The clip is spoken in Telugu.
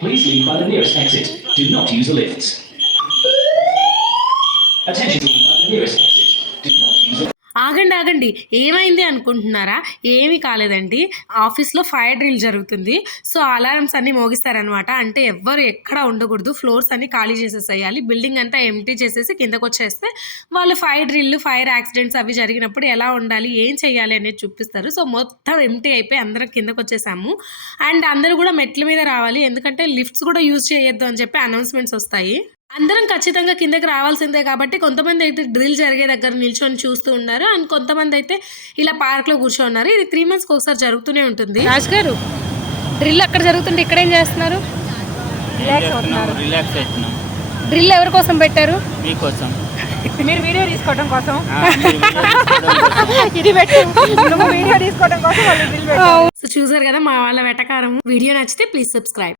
Please leave by the nearest exit. Do not use the lifts. Attention, leave by the nearest exit. Do not use the ఆగండి ఆగండి, ఏమైంది అనుకుంటున్నారా? ఏమీ కాలేదండి. ఆఫీస్లో ఫైర్ డ్రిల్ జరుగుతుంది. సో అలారమ్స్ అన్నీ మోగిస్తారనమాట. అంటే ఎవ్వరు ఎక్కడ ఉండకూడదు, ఫ్లోర్స్ అన్ని ఖాళీ చేసేసేయాలి, బిల్డింగ్ అంతా ఎంటీ చేసేసి కిందకు వచ్చేస్తే వాళ్ళు ఫైర్ యాక్సిడెంట్స్ అవి జరిగినప్పుడు ఎలా ఉండాలి, ఏం చేయాలి అనేది చూపిస్తారు. సో మొత్తం ఎంటీ అయిపోయి అందరం కిందకు వచ్చేసాము. అండ్ అందరూ కూడా మెట్ల మీద రావాలి, ఎందుకంటే లిఫ్ట్స్ కూడా యూజ్ చేయొద్దు అని చెప్పి అనౌన్స్మెంట్స్ వస్తాయి. అందరం ఖచ్చితంగా కిందకి రావాల్సిందే కాబట్టి కొంతమంది అయితే డ్రిల్ జరిగే దగ్గర నిల్చొని చూస్తూ ఉన్నారు. అండ్ కొంతమంది అయితే ఇలా పార్క్లో కూర్చోన్నారు. ఇది 3 monthsకి ఒకసారి జరుగుతూనే ఉంటుంది. రాజ్ గారు, డ్రిల్ అక్కడ జరుగుతుంటే ఇక్కడ ఏం చేస్తున్నారు? రిలాక్స్ అవుతున్నాం. డ్రిల్ ఎవరి కోసం పెట్టారు? మీకోసం. మీరు వీడియో తీసుకోవడం కోసం మీరు వీడియో తీసుకోవడం కోసం. ఇది పెట్టు, నువ్వు వీడియో తీసుకోవడం కోసం వాళ్ళు బిల్ పెట్టారు. సో చూసారు కదా మా వాళ్ళ వెటకారం. వీడియో నచ్చితే ప్లీజ్ సబ్స్క్రైబ్.